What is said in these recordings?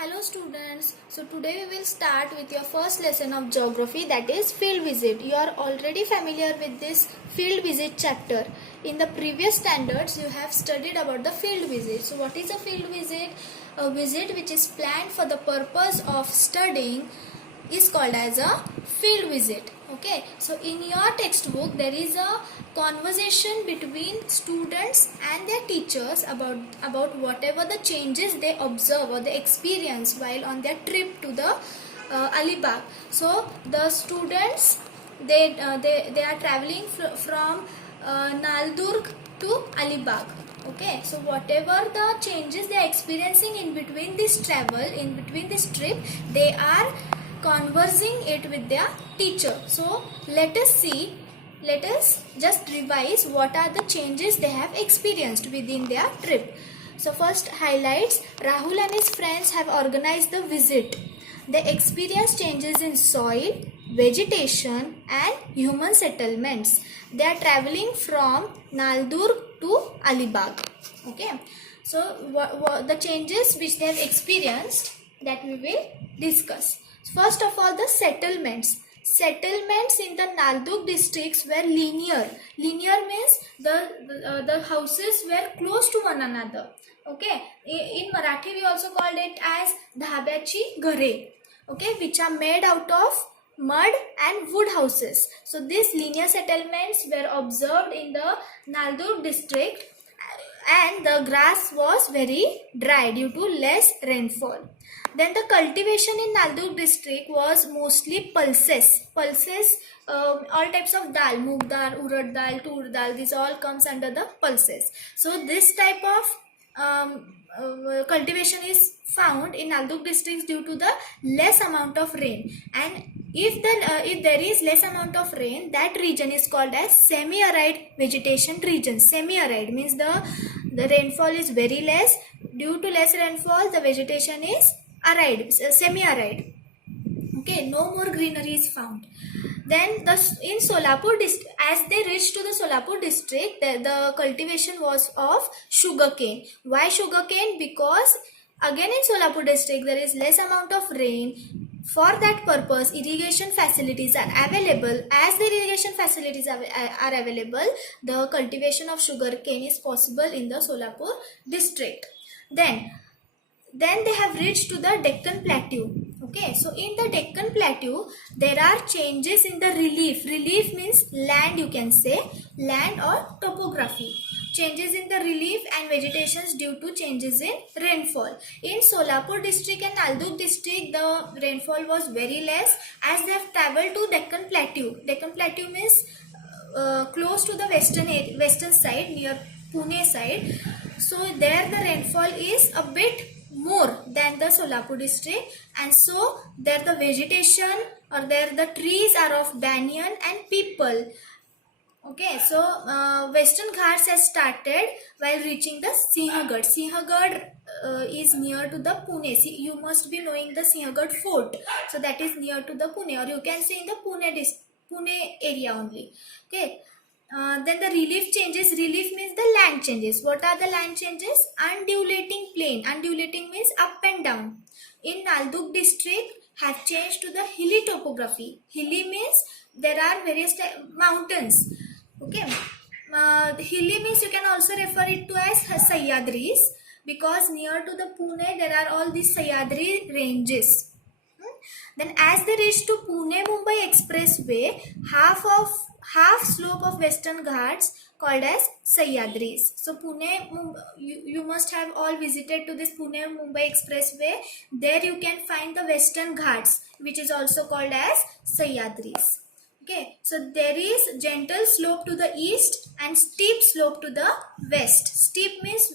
Hello students, so today we will start with your first lesson of geography, that is field visit. You are already familiar with this field visit chapter. In the previous standards you have studied about the field visit. So what is a field visit? A visit which is planned for the purpose of studying is called as a field visit. Okay, so in your textbook there is a conversation between students and their teachers about whatever the changes they observe or they experience while on their trip to the Alibag. So the students they are traveling from Naldurg to Alibag. Okay, so whatever the changes they are experiencing in between this travel, in between this trip, they are conversing it with their teacher. So let us just revise what are the changes they have experienced within their trip. So first highlights, Rahul and his friends have organized the visit. They experience changes in soil, vegetation and human settlements. They are traveling from Naldurg to Alibag. Okay, so what the changes which they have experienced, that we will discuss. First of all, the settlements. Settlements in the Naldurg districts were linear. Linear means the houses were close to one another. Okay, in Marathi we also called it as dhabyachi ghare. Okay, which are made out of mud and wood houses. So these linear settlements were observed in the Naldurg district, and the grass was very dry due to less rainfall. Then the cultivation in Naldurg district was mostly pulses. Pulses, all types of dal, moong dal, urad dal, tur dal, these all comes under the pulses. So this type of cultivation is found in Naldurg districts due to the less amount of rain. And if there is less amount of rain, that region is called as semi-arid vegetation region. Semi-arid means the rainfall is very less. Due to less rainfall, the vegetation is arid, semi-arid. Okay, no more greenery is found. Then in Solapur district, as they reached to the Solapur district, the cultivation was of sugarcane. Why sugarcane? Because again in Solapur district there is less amount of rain. For that purpose, irrigation facilities are available. As the irrigation facilities are available, the cultivation of sugarcane is possible in the Solapur district. Then they have reached to the Deccan Plateau. Okay, so in the Deccan Plateau, there are changes in the relief. Relief means land, you can say, land or topography. Changes in the relief and vegetations due to changes in rainfall. In Solapur district and Naldurg district, the rainfall was very less as they have travelled to Deccan Plateau. Deccan Plateau means close to the western side, near Pune side. So there the rainfall is a bit more than the Solapur district, and so there the vegetation or there the trees are of banyan and peepal. Okay, so Western Ghats has started while reaching the Sinhagad. Sinhagad is near to the Pune. See, you must be knowing the Sinhagad fort. So that is near to the Pune, or you can say in the Pune area only. Okay. Then the relief changes. Relief means the land changes. What are the land changes? Undulating plain. Undulating means up and down. In Naldurg district have changed to the hilly topography. Hilly means there are various mountains. Okay. Hilly means you can also refer it to as Sahyadris, because near to the Pune there are all these Sahyadri ranges. Then as they reach to Pune-Mumbai Expressway, half slope of Western Ghats called as Sahyadris. So Pune, you must have all visited to this Pune-Mumbai Expressway. There you can find the Western Ghats, which is also called as Sahyadris. Okay, so there is gentle slope to the east and steep slope to the west. Steep means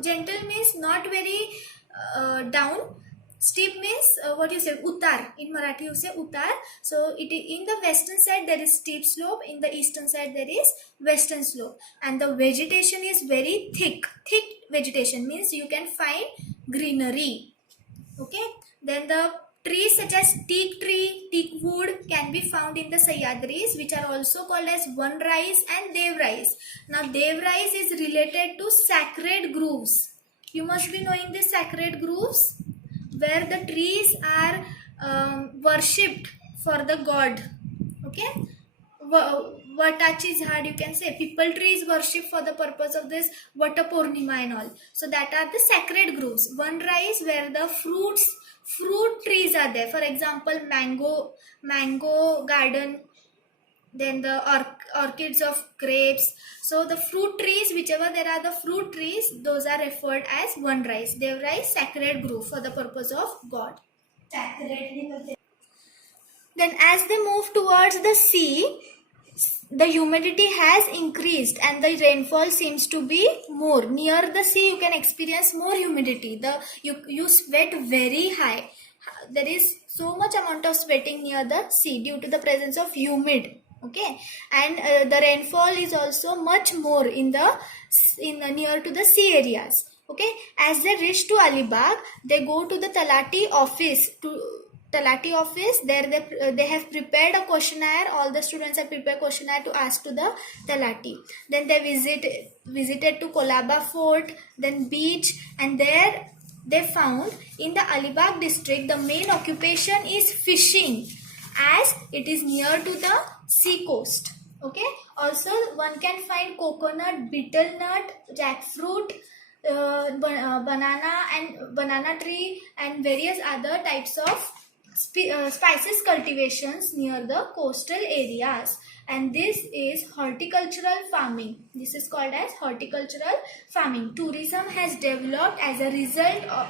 gentle means not very down. Steep means what you say, utar. In Marathi you say utar. So it in the western side there is steep slope, in the eastern side there is western slope, and the vegetation is very thick. Thick vegetation means you can find greenery. Okay, then the trees such as teak tree, teak wood can be found in the Sahyadris, which are also called as Van rice and Dev rice. Now Dev rice is related to sacred groves. You must be knowing the sacred groves. where the trees are worshipped for the god. Okay, Vatachi Jhad, you can say. People trees worship for the purpose of this Vata Purnima and all. So that are the sacred groves. Vanrais where the fruit trees are there. For example, mango garden, then the orchids of grapes. So the fruit trees, whichever there are the fruit trees, those are referred as Vanrais. Devrais, sacred grove for the purpose of God. Then as they move towards the sea, the humidity has increased and the rainfall seems to be more. Near the sea, you can experience more humidity. You sweat very high. There is so much amount of sweating near the sea due to the presence of humid. Okay, and the rainfall is also much more in the near to the sea areas. Okay, as they reach to Alibag, they go to the Talati office there they have prepared a questionnaire. All the students have prepared questionnaire to ask to the Talati. Then they visited to Kolaba Fort, then beach, and there they found in the Alibag district the main occupation is fishing, as it is near to the sea coast. Okay, also one can find coconut, betel nut, jackfruit, banana tree, and various other types of spices cultivations near the coastal areas. And this is horticultural farming. This is called as horticultural farming. Tourism has developed as a result of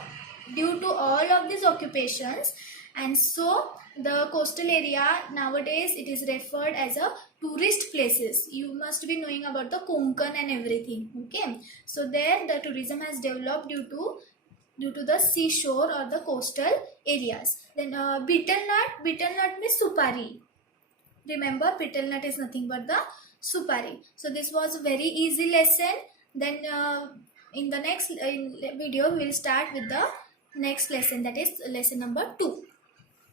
due to all of these occupations, and so the coastal area nowadays it is referred as a tourist places. You must be knowing about the Konkan and everything. Okay, so there the tourism has developed due to the seashore or the coastal areas. Then betel nut means supari. Remember, betel nut is nothing but the supari. So this was a very easy lesson. Then in the next video we will start with the next lesson, that is lesson number 2.